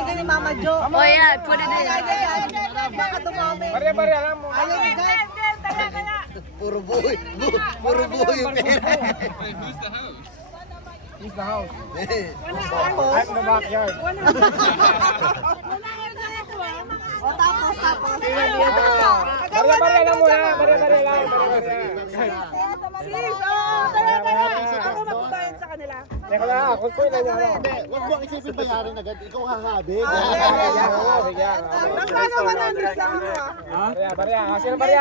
bigay ni Mama Jo. Oh yeah, put it in. Baka dumami. Bari, alam mo. Ayaw bigay. Puro buhay. Puro buhay yung pera. He's the house. Tapos. I'm the backyard. O tapos. Bari, alam mo na. Bari lang. Sis, ako magbabayad sa kanila. Teka na, kung ko ilan yan. Hindi, huwag mo isipin bayarin agad. Ikaw hahabig. Sige. Magkano 100 lang ako Bari. Sino Bari?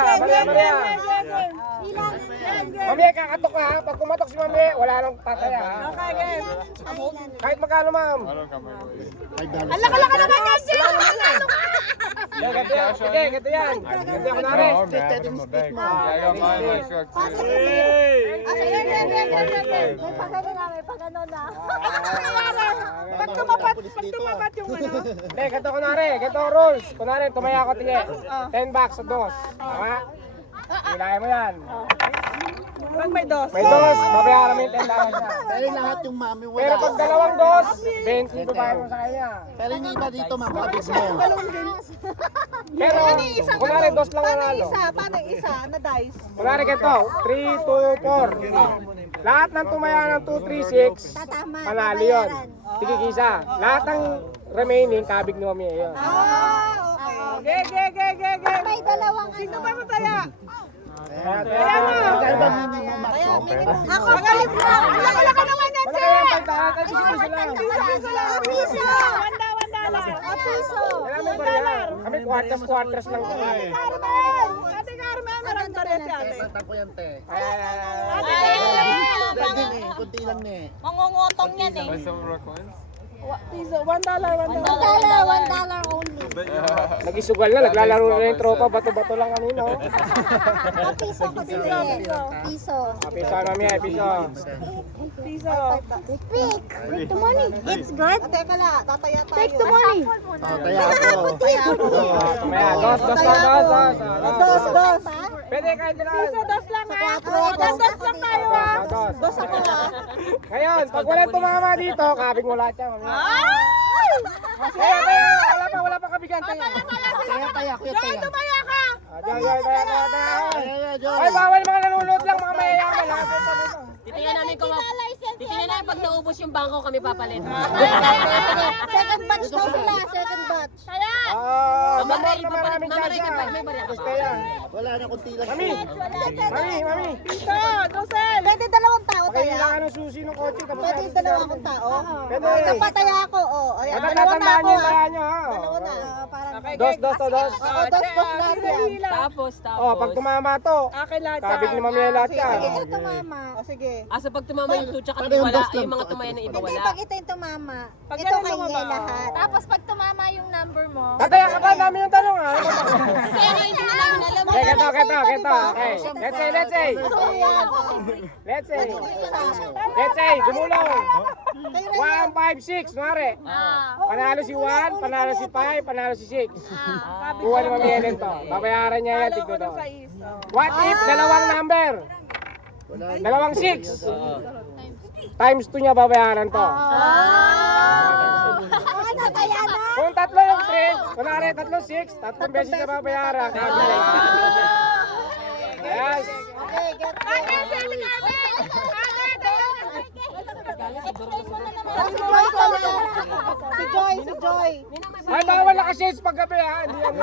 Mami, kakatok ka ha. Pag kumatok si Mami, wala nang tataya ha. Okay, guys. Kahit magkano, ma'am. Ang laka-laka naman yan, sis! Ganto yan. Sige, ganto yan. Ganto yan, kunwari. May pagano na. Pag tumapat yung ano. Hindi, ganto kunwari. Ganto ang rules. Kunwari, tumaya ako tingin. $10 sa dos. Tama? Hilahin mo yan. Pag may dos. May dos, babayaran mo yung $10 niya. Pero lahat yung mami wala. Pero pag dalawang dos, 20 babayar mo sa kanya. Pero yung iba dito mapapabig mo. Pero, kunwari, dos lang nanalo. Paano yung isa na dice? Kunwari ganito, 3, 2, 4. Lahat ng tumaya ng 2, 3, 6, panalo yun. Tigigisa. Lahat ng remaining, kabig ni Mami yun. Okay. Ge. May dalawang sino ba mataya? Dahil ba minimum maximum? Ako galit na. Laka naman yan, Wala Che. kayang pagtahan, kahit piso lang. Piso lang. Piso. $1. Piso. Kailangan mo ba yan? Kami quarters lang to eh. Carmen! Ate Carmen, marang tari si ate. Batang ko yan, te. Ate Carmen! Dahil din eh, kunti lang eh. Mangungutong yan eh. Piso, $1. $1 only. Nag-isugal na, naglalaro na yung tropa, bato-bato lang kanino. Piso kasi. Piso. Piso Mami, piso. Piso. Pick. Take the money. It's good. Teka la, tataya tayo. Take the money. Taya ako. Tumaya, dos. Dos. Pwede kahit na. Piso, dos lang ha. Dos lang tayo ha. Dos ako ha. Ngayon, pag walang tumama dito, kabig mo lahat yan, Mami. Wala pa kabigan tayo. Taya, kuya, taya. Tumaya ka. Ay, bawal mga nanonood lang, mga mayayaman. Titingnan namin pag naubos yung bangko kami papalit. Second batch daw sila. Second batch. Kaya. Mamor na maraming kasya. Gusto yan. Wala na kunti lang. Mami. Piso, Dosel. Pwede dalawang tao Okay, taya. kailangan ng susi ng kotse. Tapos Pwede dalawang tao. Pwede. Ito pa taya ako. Ayan. Dalawa na Matatandaan ako niyo yung ha. taya niyo ha. Dalawa na. Parang Dos. dos lahat yan. Tapos. Oh, pag tumama to, Akin lahat kabig ni Mami lahat yan. Ito tumama. O sige. Asa pag tumama yung 2 tsaka Paano yung wala, dos lang? yung mga tumaya na iba Hindi, wala. pag ito yung tumama. Pag Ito ganun kay tumama. lahat. Tapos pag tumama yung number mo. Tataya ka ba? Dami yung tanong ha. Kaya nga hindi na namin alam. Okay, ganito. Okay, let's say, gumulong. 1, 5, 6, kunwari. Panalo si 1, panalo si 5, panalo si 6. Kuha ni Mami Helen to. Babayaran niya yan, tigdo to. What if dalawang number? Dalawang 6. Times 2 niya babayaran to. Ano kaya na? Kung tatlo yung 3, kunwari tatlong 6, tatlong beses niya babayaran. Ayan. Okay, get Si Joy. Ay, bawal na kasi sa paggabi ha. Hindi yan.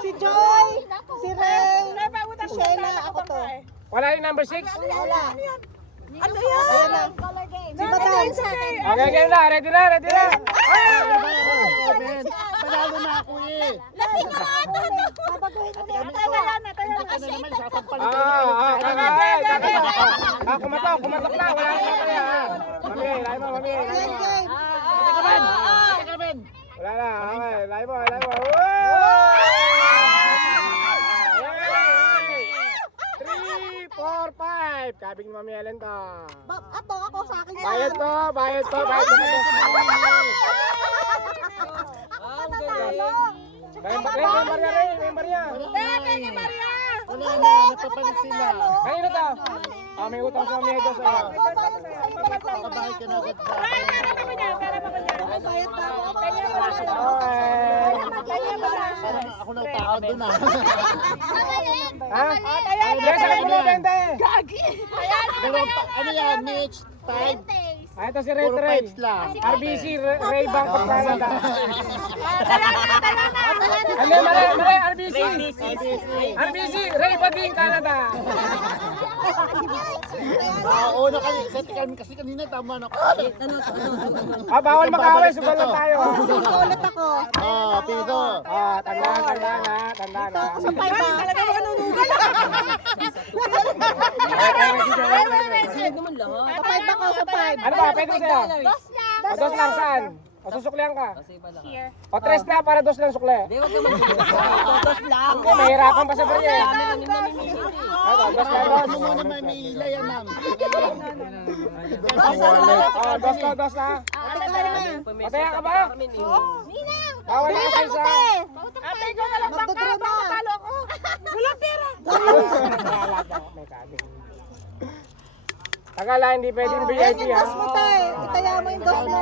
Si Joy. Si Ray. Si Sheila. Ako to. Wala yung number 6? Wala. Ano yan? Ayan lang. Si Batay sa akin. Okay, game na. Ready na. Panalo na ako eh. Lasing mo ata. Babaguhin mo na. Ito na naman, sasampal ko. Kumatok na. Wala na kaya. Mami, lahi mo, Mami. Wala na. Okay, lahi mo. 3, 4, 5. Kabing ni Mami Helen to. Ato ako sa akin. Bayad to. Member niya. Wala na, napapalit sila. Kanino to? May utang sa Mami Helen sa'yo. Kabahay ka na agad ba? Pera pa ba niya? Bayad pa ako. Ako na tao doon ah. Ha? Hindi, sa kabilo, bente. Ano yan, Mitch? Type? Ah, ito si Ray Puro Ray. pipes lang. RBC, Ray Bank of Canada. Ano, mali, RBC. RBC, Ray Bading, Canada. Una kasi kanina tama na. Ah, bawal makaway, subal lang tayo. Ulit ako. Piso. Ah, tandaan na. Sa five ba? naman lahat. Sa five ako, sa five. Ano ba, pwede sa'yo? O, dos lang, saan? O, susuklihan ka. O, tres na, para dos lang sukli. Hindi, wag ka mag-dos lang. Hindi, mahirapan pa sa bariya. Dami lang yung namimili. Ano, dos lang, dos. Ano muna may ilayan ma'am? O, dos na. Pataya ka ba? Bawal na kasi sa... Ate, ikaw na lang bangka. Baka talo ako. Walang pera. May kabi. Tagala, hindi pwedeng Yan VIP yung ha. dos mo, tay. Itaya mo yung dos mo.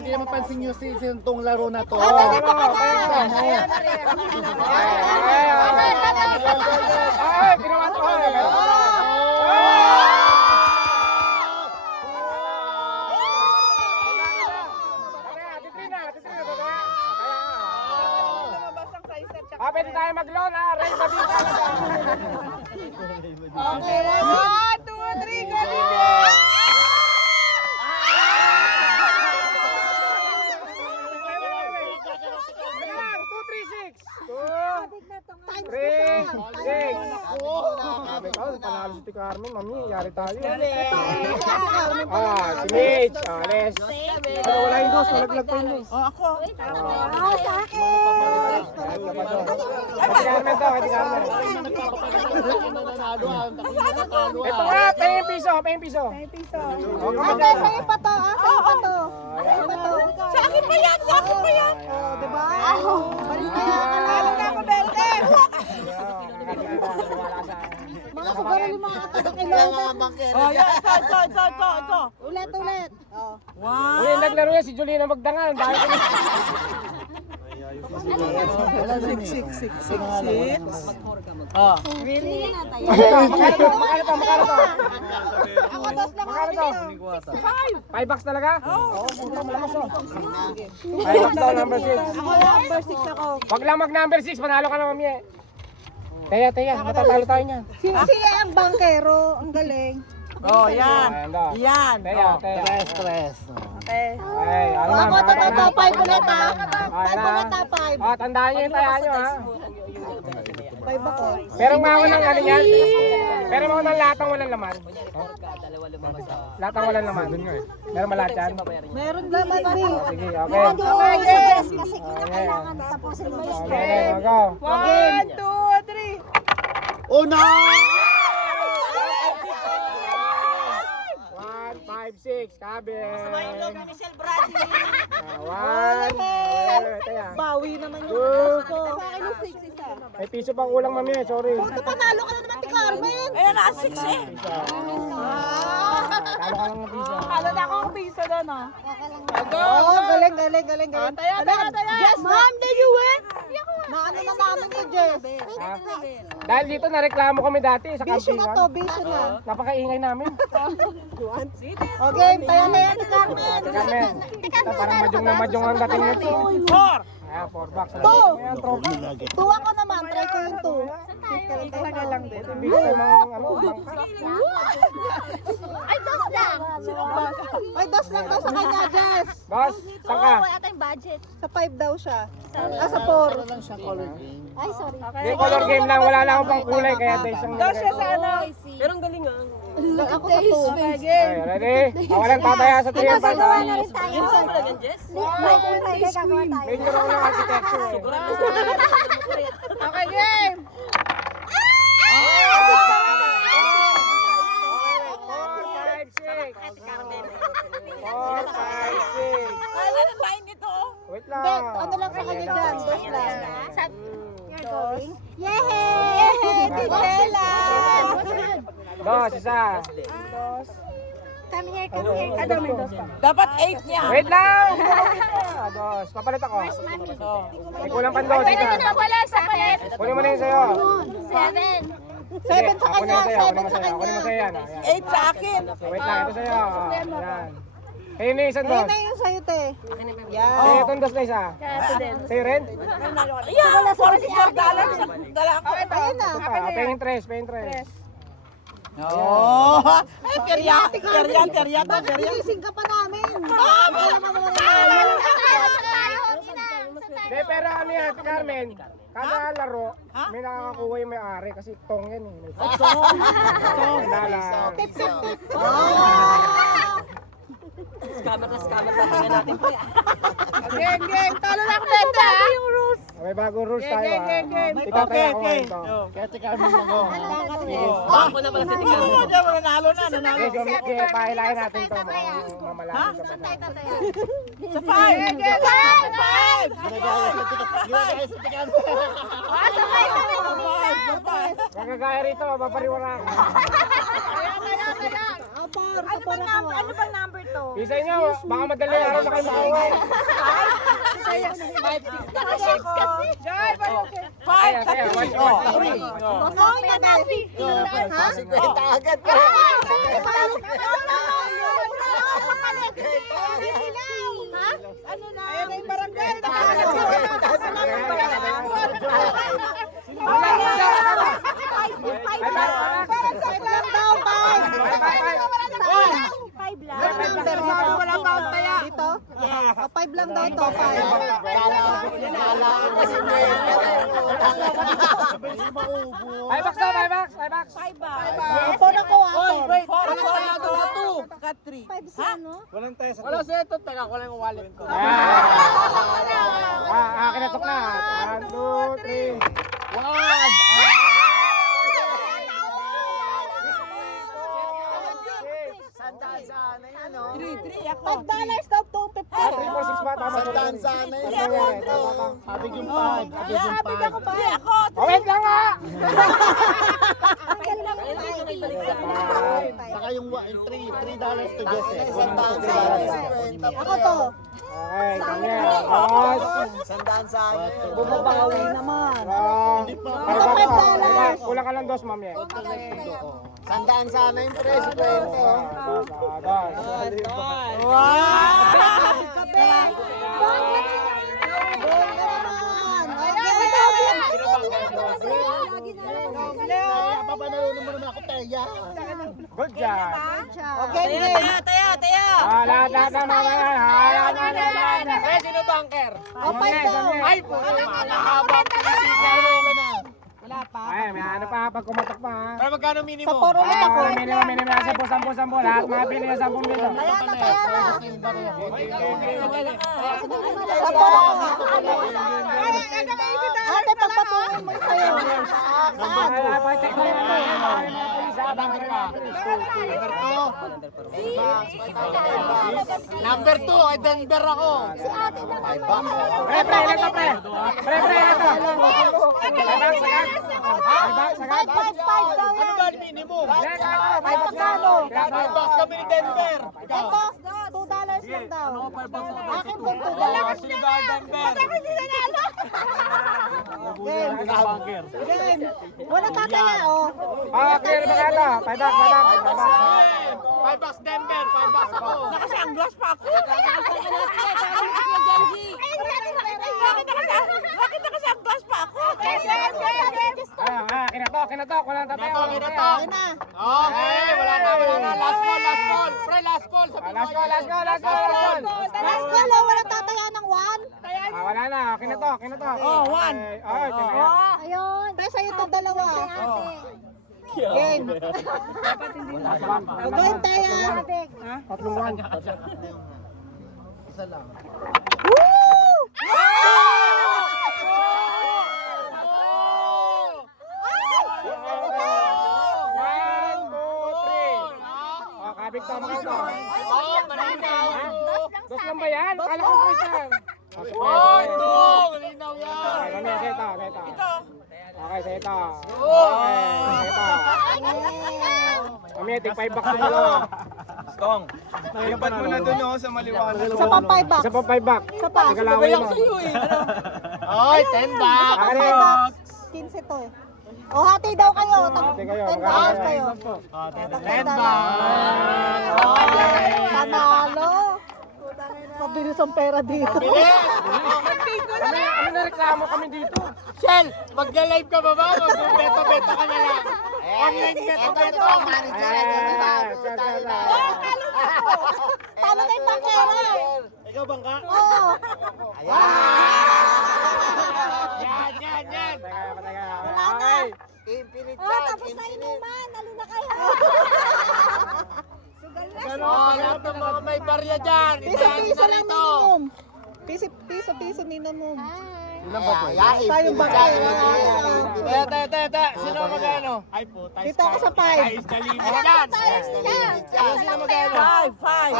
Hindi naman pansin nyo si itong laro na to. Oo, ay, ginawa to. Ah, pwede tayo mag-loan ha. Ray Bading Canada. Okay, 1, 2, 3, go, DJ! Panalo si Carmen, mami, yari tayo. Ah, si Mitch, Les. Wala yung dos, malaglag pa yun. Sa akin. Kati Carmen to, kati Carmen. Ito nga, pahing piso. Okay, sa'yo pa to. Sa'yo pa to. Sa akin pa yan! Sa akin pa yan! Diba? Lalo na ako, Belde! Mga siguro yung mga taga-kilometer. Oh, yan! Ito! Ulit. Wow! Uli, naglaro yan si Julina Magdangan. Dahil ko Makano to? Ako dos lang Makano to? dito. 5 bucks talaga? Oo. $5 daw, number 6. Ako number 6 ako. Wag lang mag number 6, panalo ka na mami. Teya, matatalo tayo niyan. Siya ang bangkero. Ang galing. Oh, yan! Ayan daw. Yan! Teya. Stress. Okay. Ay, ano ma'am? Ako to. 5 ulit ha. Ay, 5 ulit ha. 5. Ah, tandaan niyo yung taya niyo ha. 5 ako. Pero mga unang ano yan? Pero mga unang latang walang laman. Latang walang laman. Meron ba lahat yan? Meron naman din. Sige, okay. Kasi kailangan tapusin mo yan. Okay, go. 1, 2, 3! Oh no! 1, 5, 6, kabin. Michelle Bradley. 1, teya. Bawi naman yung 2, ko. Sa akin yung 6 isa. may piso pang kulang mami, sorry. Ito panalo ka na naman ni Carmen. Ayan na, 6 eh! Talo ka lang ng piso. Kala na akong piso doon, ah. Oh, galing. Taya! Yes, ma'am, did you win? Naano na namin to, Jess. Dahil dito nareklamo kami dati sa Bisyo na to, campingan. bisyo na. Napakaingay namin. Okay, tayo na yan ni Carmen. Carmen, ito parang madyong ang dating nito. 4! Ayan, 4 bucks. Two. Ayan, trophy. 2 ako naman, try ko yung 2. Tagal lang din. Bigyan tayo mga ano, bangka. Ay, dos lang. Ay, dos lang daw sa kanya, Jess. Boss, saan ka? Sa 5 daw siya. Sa 4. lang siya color game. Ay, sorry. Hindi, color game lang. Wala lang akong pang kulay. Kaya tayo isang... Daw siya sa ano? Pero ang galing ah. Ako sa 2. Okay, game! Okay, ready? Walang tataya sa 3 and 5. Minsan ka dyan, Jess? Major ako ng architecture eh. Okay, game! 4, 5, 6. Ano na tayo nito? Wait Hindi, lang. ano lang sa kanya dyan, dos lang. Dos. Yehey! Titela! Dos, isa. Come here, Ano, may dos pa. Dapat 8 niya. Wait lang! Dos. pandos. Papalit ako. May kulang pandos. Isa. Wala sa palit. Kunin mo na yun sa'yo. 7 sa Kunin kanya, mo sa'yo. 7 sa Kunin mo kanya. sa'yo yan. oh. Yan. 8 sa akin. Wait lang, ito sa'yo. Yan. Ayun na yung isang Ayun dos. na yun sa'yo, te. Yan. Sa'yo itong dos na isa. Sa'yo rin? Wala sa si Ardala. Dala ako. Ayun na. Ito pa. Paying tres. Oh! Ay, keryate. Gigising ka pa namin. Hindi, pero ano yan, Ate Carmen? Kada laro, may nakakakuha yung may-ari kasi tong yan eh. May dala. Scammer na tingnan natin. Game. Talo lang dito. May bagong rules tayo ah. Ikaw kaya ako ngayon to. Kaya Ate Carmen lang ako. Ako na pala si Tingnan. Okay, so pahilahin natin to. Mukhang mamalapit ka pa. Sa 5. Ginagaya sa Ate Carmen. Magagaya rito, mapapariwara ka. Ano ba number to? Isa nyo, baka madali araw na kayo makauwi. 5 Kaya, watch mo. Kita agad. Ano na? Ayan na yung barangay. Dito? Yes. 5 lang daw to, 5. Ay, box na, ay, box. Apo na ko, apo. Wala sa ito, taga ko lang yung wallet ko. Kinatok na. 1, 2, 3. $5 daw to, $50. 3, 4, 6 ba? Tama sa Sandaan sana yun. Habig yung 5. Habig yung 5. Oh, wait lang nga! Saka yung $3 to guess eh. Ako to. Okay, kanya. Boss. Sandaan sa akin. Bumabawi naman. $5. Kulang ka lang dos, ma'am. Sandaan sana yung presyo kwento. Papanalo naman ako, Teya. Good job. Okay, game. Lahat na mga yan. Eh, sino banker? O, 5 daw. Ay, po. Mahabang Wala pa. Ay, may ano pa, pag kumatok pa ha. Sa puro ulit ako. Minimum, 10. Lahat mabili ng 10 piso. Kaya na. Sa puro ko. Ate, pagpatuloy mo sa'yo. Ay, pa-check mo yan. Number 2, ay Denver ako. Pre, ilan to, pre? Pre, ilan to? Sagad. 5 daw yan. Minimum. Magkano? 5 bucks kami ni Denver. Ito, $2 lang daw. Akin po $2. Game. Game. Wala tataya, oh. Clear ba ka ito? 5 bucks. 5 bucks Denver, 5 bucks ako. Nakasanglas pa ako. Bakit nakasanglas pa ako? Kinatok. Wala tatayo. Ayun na. Okay, wala na. Last call. Pre, last call. Last call. Last call, oh. Wala tataya ng 1. Wala na. Kinatok. Oh, 1. Ay, Ayun. Pero sa'yo ito dalawa. Game. Game tayo. Tatlong 1. Isa lang. Kabig to, mga ito. Dos lang ba yan? Kala ko po yan. Malinaw yan. Okay, sa ito. Okay, sa ito. Okay, sa ito. Kami, tig 5 bucks na dalawa. Tong. Lipat mo na doon sa maliwanag. Sa pang 5 bucks. Isa pa 5 bucks. Isa pa. Nagalawin mo. Oy, 10 bucks. Ano 5 yun? bucks. 15 to eh. O hati daw kayo. Hati kayo. 10 bucks kayo. 10 bucks. Panalo. Mabilis ang pera dito. Ano na reklamo kami dito? Shell, magla-live ka ba ba? Mag-beto-beto ka na lang. Online beto-beto. Talo na yung pangkera. Ikaw bangka? Oo. Yan. Okay. Tapos na inuman. Nalo na kayo. Lahat ng mga may barya dyan. Piso-piso lang minimum. Piso-piso minimum. Tayo ba kayo? Teta. Sino magano? Ay po, Dito ako sa 5. Sino magano? 5.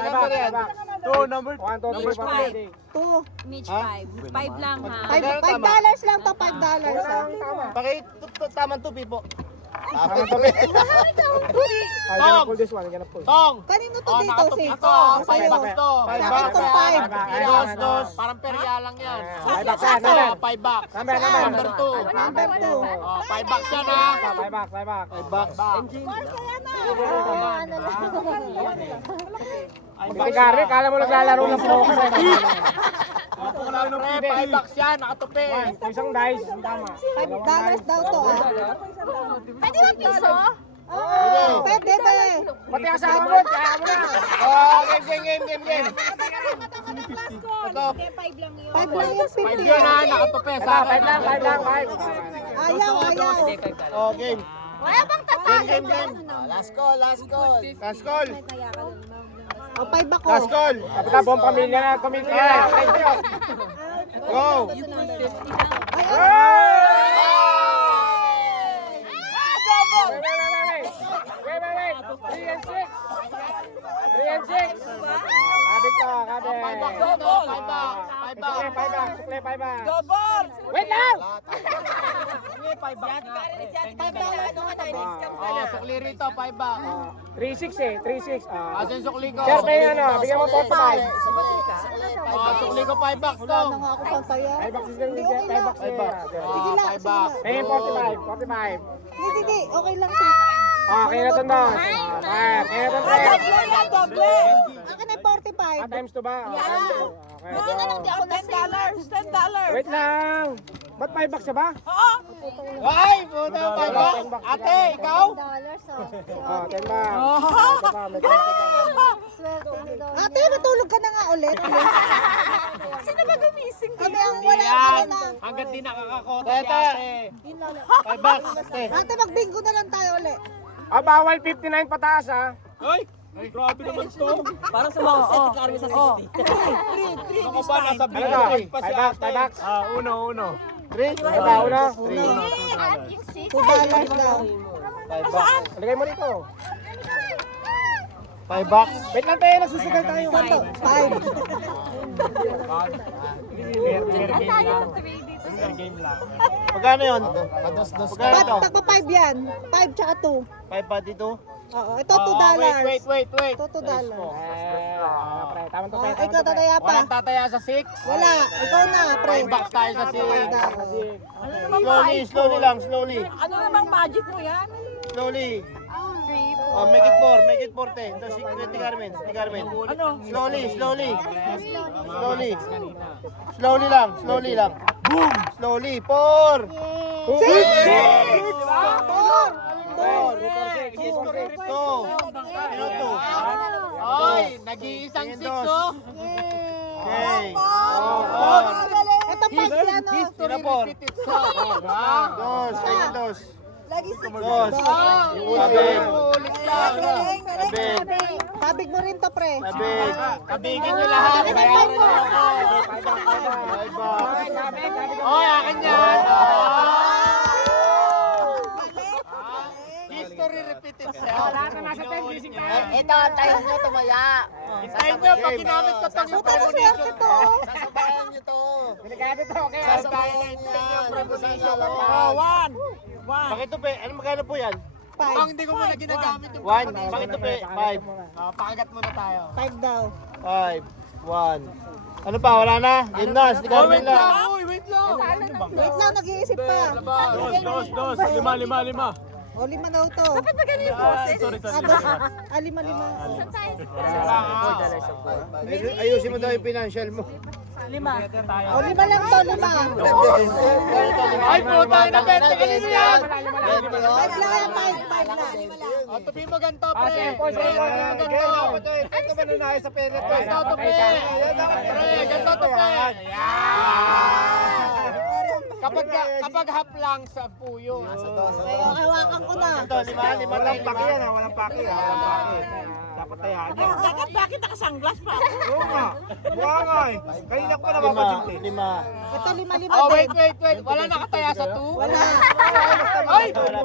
Ano ba yan? 2, number 1, 2, 3, 4, 2. Mitch 5. 5 lang ha. $5 lang to. $5 lang. Tamang tupi po. I'm gonna pull this one. I'm gonna pull. Tong. Kanino to dito? Si Ito, 5 bucks to. Akin to 5. Dos. Parang perya lang yan. 5 bucks yan. Number. 5 bucks. Number. Number 2. Number 2. 5 bucks yan ha. 5 bucks. 5 bucks. Magkikari, kala mo naglalaro ng poker. Pre, 5 bucks yan. Nakatupi. Isang dice. Ang tama. $5 daw to. Pwede ba piso? Oh, pwede ba? Pati asawa mo, kaya mo na. Oh, game. Ito. 5 lang yung 5 yun ha. Nakatupi. Sa akin. 5 lang. Ayaw. Oh, game. Wala bang tatalo? Game. Last call. O 5 ako. Last call. Kapita buong pamilya na, committee na. Thank you. Go. Wait. 3 and 6. 3 and 6. Kabit ko, kabit. 5 bucks. Sukle, 5 bucks. Wait lang! Oh, sukli rito. 5 bucks. 3-6 eh, 3-6. Asan yung sukli ko? Sir, pay ano, bigyan mo 45. Oh, sukli ko 5 bucks to. Ano nga ako pantaya? 5 bucks is the 5 bucks. Sige lang. 5 bucks. Pay 45. Hindi. Okay lang to. Okay na tundos. Fire. Kaya na tundos. Akin ay 45. Times 2 ba? Okay. Ako $10. Wait lang. Ba't 5 bucks siya ba? Ay, puta, 5 bucks. Ate, ikaw? Oh, 10 bucks. Ito pa, may 20 pa. Ate, natulog ka na nga ulit. Sino ba gumising? Kami ang wala Yan. na. Hanggat di nakakakote. Tete. Ate. 5 bucks. Ate, mag-bingo na lang tayo ulit. Bawal 59 pataas ha. Ay, grabe naman to. Parang sa mga set ka sa 60. Ako pa, nasa Ano to? 5 bucks, 5 bucks. Uno. 3? Ano ba, uno? $2 daw. 5 bucks. Aligay mo rito. 5 bucks. Wait lang tayo, nasusugal tayo. Ito, 5. Magkano yun? Magkano to? Tagpa 5 yan. 5 tsaka 2. 5 pa dito? Oo, ito $2. Wait. Ito $2. Pre, tamang to, pre. Ikaw tataya pa. Walang tataya sa 6. Wala. Ikaw na, pre. 5 bucks tayo sa 6. Slowly lang, slowly. Ano namang magic mo yan? Slowly. Oh, make it 4, te. Ito si Carmen. Ano? Slowly. Slowly lang. Boom! Slowly. 4! 2! Oy, nag-iisang 6 oh. Okay. Ito 5 yan, oh. Sino 4? Dos. Kaya dos. Dos. Kabig. Kabig mo rin to, pre. Kabig. Kabigin nyo lahat. Bayaran nyo ako. 5 bucks. Oy, akin yan. History repeat itself. Lahat na nasa 10, gising tayo. Ito, tayo nyo tumaya. Hintayin nyo pag ginamit ko itong Swerte premonition. to. Sasabayan nyo to. Delikado to, okay? Sasabayan na yung premonition. Bakit to, pe? Ano magkano po yan? Mukhang hindi ko muna ginagamit yung 1, bakit ito 5? Pakagat muna tayo. 5 daw. 5, 1. Ano pa, wala na? Yun na, si Carmen lang. Uy, wait lang. Wait lang, nag-iisip pa. Dos. Lima. O, 5 daw to. Dapat ba ganun yung boses? Ah, 5. Ayusin mo daw yung financial mo. O, 5 lang to, 5. Ay, puta na, Ben. Kanino yan? 5 lang yan, 5 lang. Tupi mo ganito, pre. Tupi mo ganito. Ito ba nunahe sa pera to? Ganito, tupi. Pre, ganito, tupi. Kapag hap lang sa puyo. Kaya hawakan ko na. Ito, 5 Walang paki yan, walang paki. Walang paki. Dapat tayaan yan. Dapat bakit nakasanglas pa? Oo nga. Buha nga eh. Kanina ko pa napapansin. 5. Ito, 5 Oh, din. wait. Wala nakataya sa 2? Wala. Ay! Wala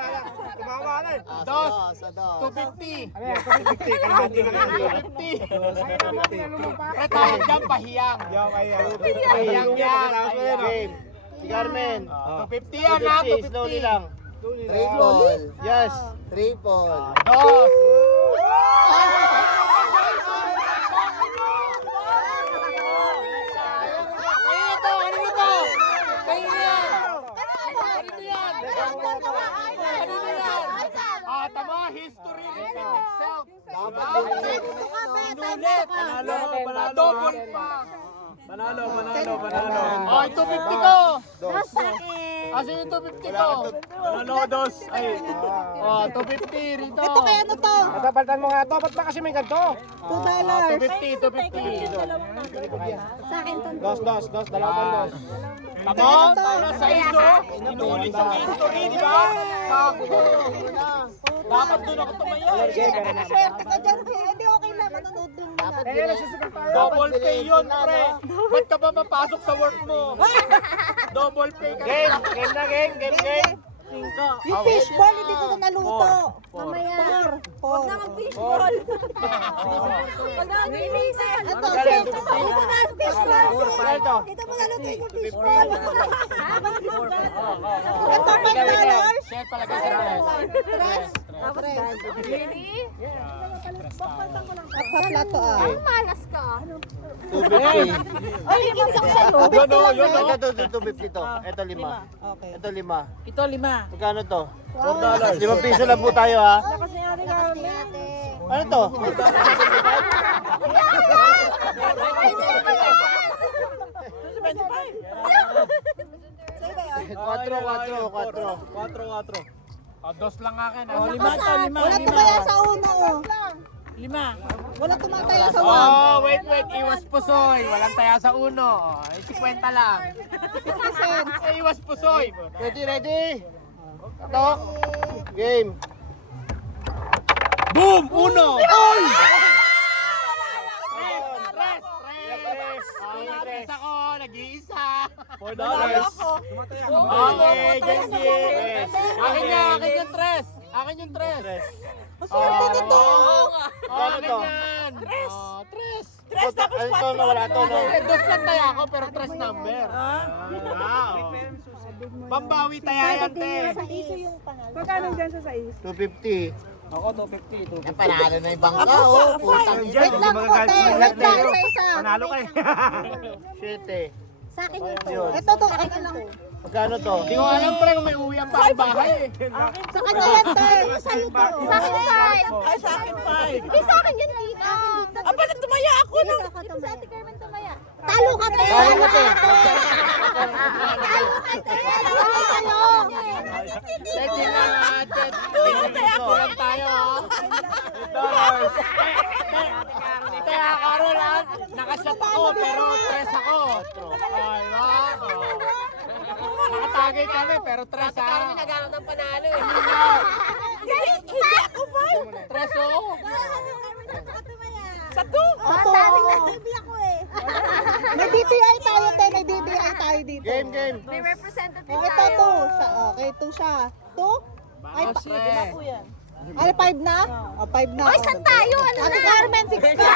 na. Tumama na eh. Dos. 250. Ano yan? 250. Kalahati na lang. 250. Pre, tawag dyan, pahiyang. Pahiyang yan. Game. Si Carmen. 250 yan ha, 250, slowly 250. lang. Triple. Yes. Triple. Dos. Tama, history repeats itself. Inulit. Double pa. Panalo. Oh, ito 50 ko. Asa yung 250 ko? Panalo, dos. Ay. Oh, 250 rito. Ito kaya ano to? Napapalitan mo nga to. Ba't ba kasi may ganito? $2. 250. Sa akin to. Dos. Dalawang dos. Tama? Sa iso. Inuulit yung history, di ba? Dapat doon ako tumaya. Swerte ka dyan, Jay. Hindi, okay lang. Manonood lang muna. Nagsusugat tayo. Double pay yun, pre. Ba't ka ba papasok sa work mo? Double pay ka. Game. Yung fishball, hindi ko na naluto. Mamaya. 4. Huwag na mag-fishball. Huwag na mag-fishball. Ito, Dito na ang fishball. Ito. Dito mo naluto yung fishball. Ito, $5. Share talaga si Tres. Tapos really? Nagpa-plato ah. Ang malas ka. 250. Ay, limang lang sa'yo. Ito, 250 to. Ito 5. Okay. Ito 5. Ito, 5. Magkano to? $4. 5 piso lang po tayo ha. Ano to? Quatro. Dos lang akin. Wala tumaya sa uno. 5. Wala tumataya sa 1. Oh, wait. Iwas pusoy. Walang taya sa uno. 50 lang. 50 cents. Iwas pusoy. Ready? Ito. Game. Boom! Uno! Tres ako, nag-iisa. $4. Okay, ganyan. Akin yung tres. Akin yung tres. Maswerte nito. Akin yan. Tres. Ano to? Wala to, no? Dos lang taya ako, pero tres number. Pambawi taya yan, te. Magkano dyan sa 6? 250. Panalo na yung bangka, oh. Putang ina. Wait lang po, te. Wait lang sa isa. Panalo kayo. 7. Sa akin yun to. Ito to, ano lang. Magkano to? Hindi ko alam pre kung may uwi ang bahay eh. Sa kanya yan, te. Sa'yo to. Sa akin five. Ay, sa akin five. Hindi sa akin yan, Lika. Ah, bakit tumaya ako? Dito sa Ate Carmen tumaya. Talo ka, te. Talo ka, te. Talo ka, te. Talo. Legit lang ate. Piso lang tayo. $8. Kaya Carol nakashot ako pero tres ako. Ay, wow. Nakatagay kami pero tres ha. Kami naghanap ng panalo eh. Hindi ako five. Tres oh. Sa two. Sabi nga, hindi ako eh. May DTI tayo, te. May DTI tayo dito. Game. May representative Oh, ito, 2. Okay, 2 siya. 2? Ay, Pre. Ay, 5 na? O, 5 na. Oy, saan tayo? Ano Ate na? Carmen, 6 na.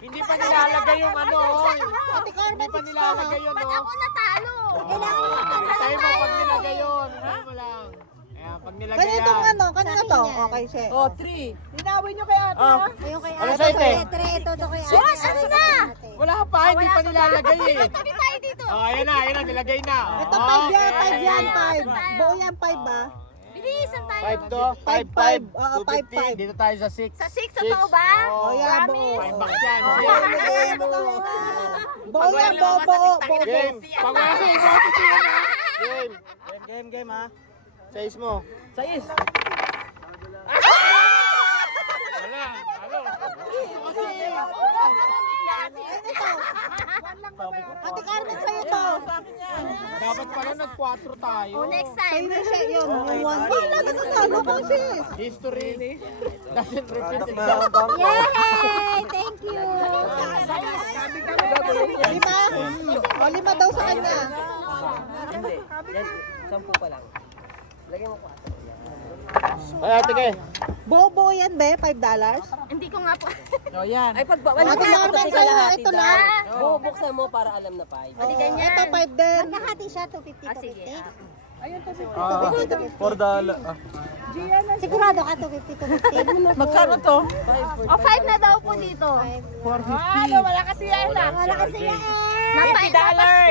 Hindi pa nilalagay nilalagay yung ano. Ate Carmen, Hindi pa nilalagay yun, Ba't no? ako natalo? Kailangan mo Tayo mo pag nilagay yun. Tayo mo lang. Ayan, pag nilagay kanitong yan. ano, kanina to. Okay, siya. Oh, 3. Linawin nyo kay ate. Ayun kay Ano sa'yo, te? Ito kay ate. Ano na? Wala pa, hindi pa nilalagay eh. Tabi tayo dito. Oh, ayan na, nilagay na. Ito 5 yan, 5 yan, 5. Buo yan 5 ba? Bilisan tayo. 5 to. 5. Oo, 5. Dito tayo sa 6. Sa 6, totoo ba? Oh, yeah, buo. 5 bucks yan. Buo yan, buo. Game. Pag wala sa isa, titiyan na. Game ha. Size mo. Wala. Ano? Ate Carmen, sa'yo to. Dapat pala nag-4 tayo. Next Sa'yo time. na siya yun. Wala na nanalo ko, sis. History doesn't repeat itself. Yay! Thank you. 5? O, 5 daw sa kanya. Ay, ate Kay. Buo yan, be? $5? Hindi ko nga po. Ate Carmen, sa'yo, ito lang. Bubuksan mo para alam na 5. Oh, ito 5 din. Nakahati siya, 250 to Sige. 50. $4. Sigurado ka, 250 to 50. Magkano to? O, 5 na daw po dito. 450. Wala kasi yan. Wala kasi yan.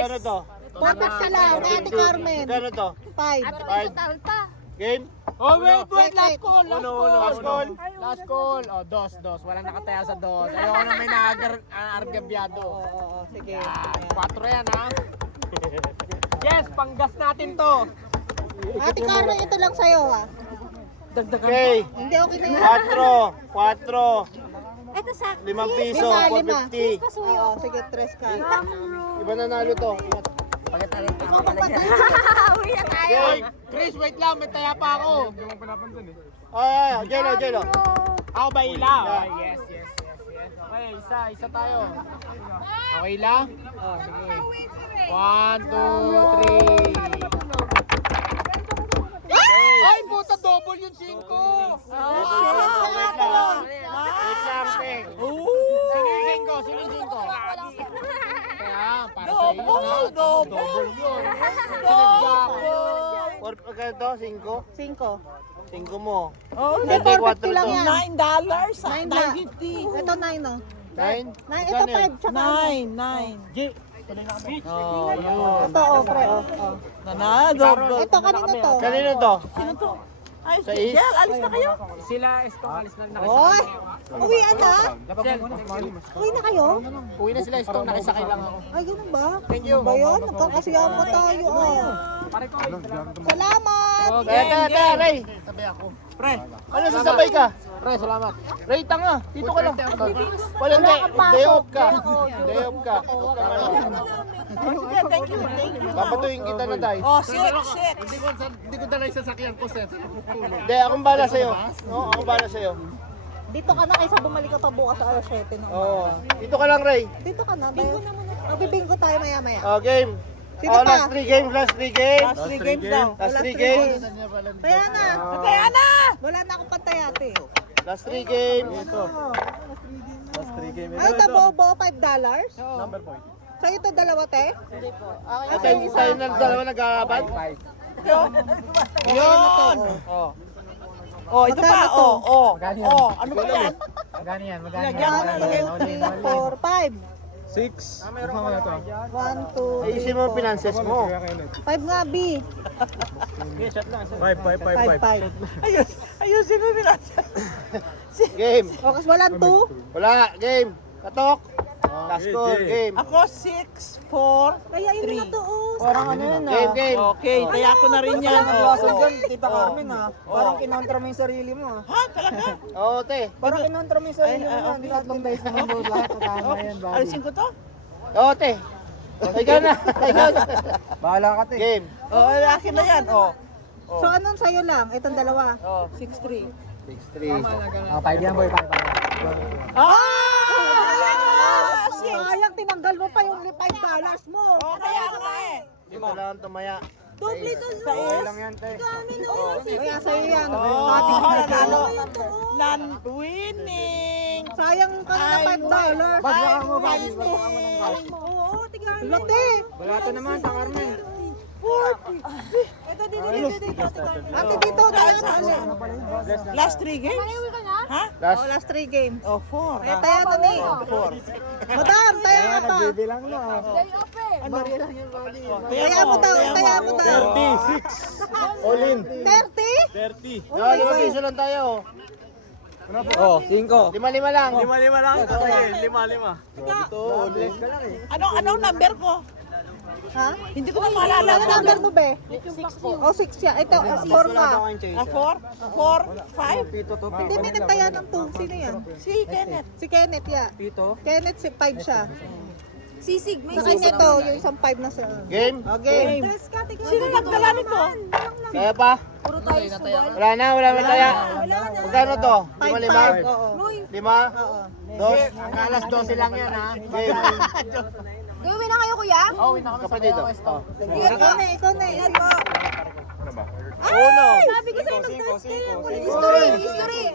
Ano to? 450 lang, kay Ate Carmen. Ano to? 5. At may total pa. Game? Oh, wait, last Wait. call, last call. Last call. Last call. Oh, dos. Walang nakataya sa dos. Ayoko na may naargabyado. Oo, sige. 4 yan, ha? Yes, panggas natin to. Ate Carmen, ito lang sa'yo, ah. Okay. Hindi, okay na yan. 4. Ito sa 5 piso. 5. 450. Oo, sige, 3 ka. Iba nanalo to. Uwi na tayo. Oy, Chris, wait lang. May taya pa ako. Ay, Jello. Ako ba ila? Yes. Okay, isa tayo. Okay lang? Oh, sige. 1, 2, 3. Ay, puta, double yung 5. Wait lang, te. Sinising ko. Kaya, para sa iyo na. Double yun. Magkano to? 5. 5 mo. Hindi, 450 lang yan. $9. 9 Ito 9, no? 9? 9, ito 5, tsaka 9. ito, oh, pre, oh. Nanalo. Ito, kanino to? Kanino to? Sino to? Ay, Sa is? Jel, alis na kayo? Sila, Estong, alis na Oy! Uwian na? Uwi na kayo? Uwi na sila, Estong, nakisakay lang ako. Ay, ganun ba? Thank you. Ba yun? Nagkakasiyahan pa tayo, oh. Salamat! Teka, Ray. Sabi ako. Pre, ano sasabay ka? Pre, salamat. Ray, tanga. Dito ka lang. Walang day off ka. Day off ka. Thank you. Papatuyin kita na, Day. Oh, 6. Hindi ko dala yung sasakyan ko, Seth. Hindi, akong bala sa'yo. Oo, akong bala sa'yo. Dito ka na kaysa bumalik ka pa bukas sa alas 7, no? Oo. Dito ka lang, Ray. Dito ka na. Magbibingo tayo maya-maya. Oh, game. Sino Oh, pa? last 3 games. Last 3 games daw. Last 3 games. Kaya na. Kaya na! Wala na akong pantayate. Last 3 games. Ay, ito, bobo, $5? Number point. Sa'yo ito, dalawa, te? Hindi po. At tayo na dalawa nag-aaban. Yun! Oh. Oh, ito pa. Magkano to? Oh. Ano ba yan? Magkano yan? 1, 2, 3, 4, 5. 6. 1, 2, Ayusin mo ang finances mo. 5 nga, B. 5. Ayusin mo binasa. Game. O, kas walang 2. Wala. Game. Katok. Last score. Game. Ako 6, 4, Kaya yun na to, oh. Parang ano yun Game. Okay, taya ko na rin yan. Tita Carmen ha. Parang kinontra mo yung sarili mo ha. Ha? Talaga? Oo, te. Parang kinontra mo yung sarili mo ha. Hindi tatlong days na mundo lahat. Tama yan, buddy. Alisin ko to? Oo, te. Ikaw na. Ikaw na. Bahala ka te. Game. Oh, akin na yan. Oh. So, anong sa'yo lang? Itong dalawa. 6-3. 6-3. 5 yan boy. Sayang, tinanggal mo pa yung $5 mo. Oh, kaya nga eh. Dito lang tumaya. Doble to Okay lang yan te. Kaya sa'yo yan. Oh, nanalo. Non-winning. Sayang ka na $5. Bagsakan mo, Bobby. Bagsakan mo ng cash. Oo, tingnan. Lati. Wala to naman sa Carmen. Ate, dito. Last 3 games? Ha? Oh, last 3 games. Oh, 4. Ay, tayo na ni. Madam, tayo na pa. Bibilang na. Taya mo daw, taya mo daw. 36. All in. 30? 30. No, 5 piso lang tayo. Oh, 5. 5 lang. 5 lang. Sige, 5. Ito, all in. Anong number ko? Ha? Hindi ko na maalala. Ano number mo, be? 6 po. Oh, 6 siya. Ito, 4 ka. 4? 4? 5? Pito to, Hindi, may nagtaya ng 2. Sino yan? Si Kenneth. Si Kenneth, ya. Pito. Kenneth, si 5 siya. Sisig, may Sa kanya to, yung isang 5 na sa... Game? Okay. Sino nagdala nito? Kaya pa? puro tayo subal. Wala na, wala may taya. Magkano to? 5-5. Oo. 5? Oo. 2? Ang alas 12 lang yan, ha? Game. Gawin na kayo, kuya? Kapatid. Oh. Ikaw na, ikaw na. Uno. Sabi ko sa'yo, mag-test kayo. History, history.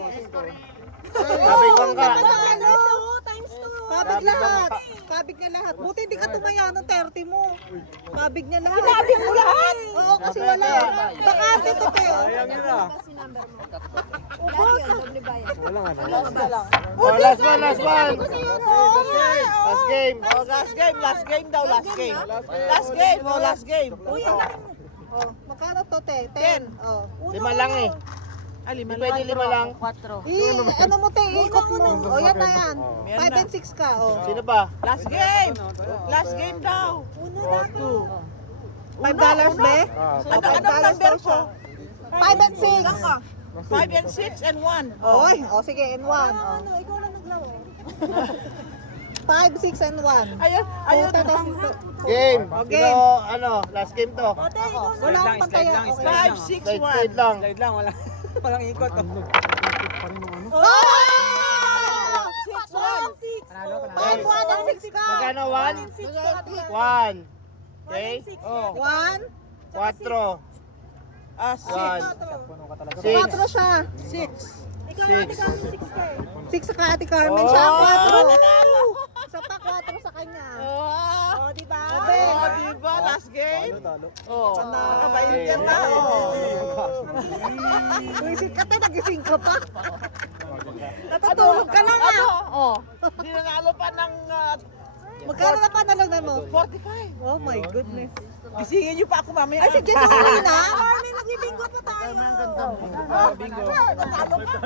Sabi ko ka. Times 2. Kabig lahat. Kabig niya lahat. Buti hindi ka tumaya ng 30 mo. Kabig niya lahat. Kabig mo lahat? Oo, kasi wala. Bakante to kayo. Oh, last one, last one. Last game. Oh, last game. Last game daw. Last game. Last game. Oh, last game. Oh, magkano to, te? 10. Oh. 5 lang eh. Hindi pwede 5 lang. Ano mo, te? Ikot mo. O, yan na yan. 5 and 6 ka. Oh. Sino ba? Last game. Last game daw. $5, be? Anong number ko? 5 and 6. 5 and 6 and 1. Oy, o sige, and 1. Ano, ikaw na naglaro. 5, 6, and 1. Ayun. Ayun. Game. Okay. Sino, ano, last game to. Wala akong pantaya. Okay. 5, 6, 1. Slide lang. Lang, walang ikot. Oh! 5, 1, and 6 ka. Magkano? 1? 1. Okay? 1, 4. 6. 4 siya. 6. 6 sa ka, Ate Carmen. Siya, 4. Isa pa, 4 sa kanya. Oh, Diba? oh, diba? Last game? Oh, nakakabait yan na. Buisit ka, te. Nagising ka pa. Natutulog ka lang, ah. Oh, di nanalo pa ng Magkano na panalo mo? 45. Oh my goodness. Gisingin niyo pa ako mamaya. Ay, sige, sorry na. Carmen, nagbibingo pa tayo. Natalo ka.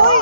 Uy,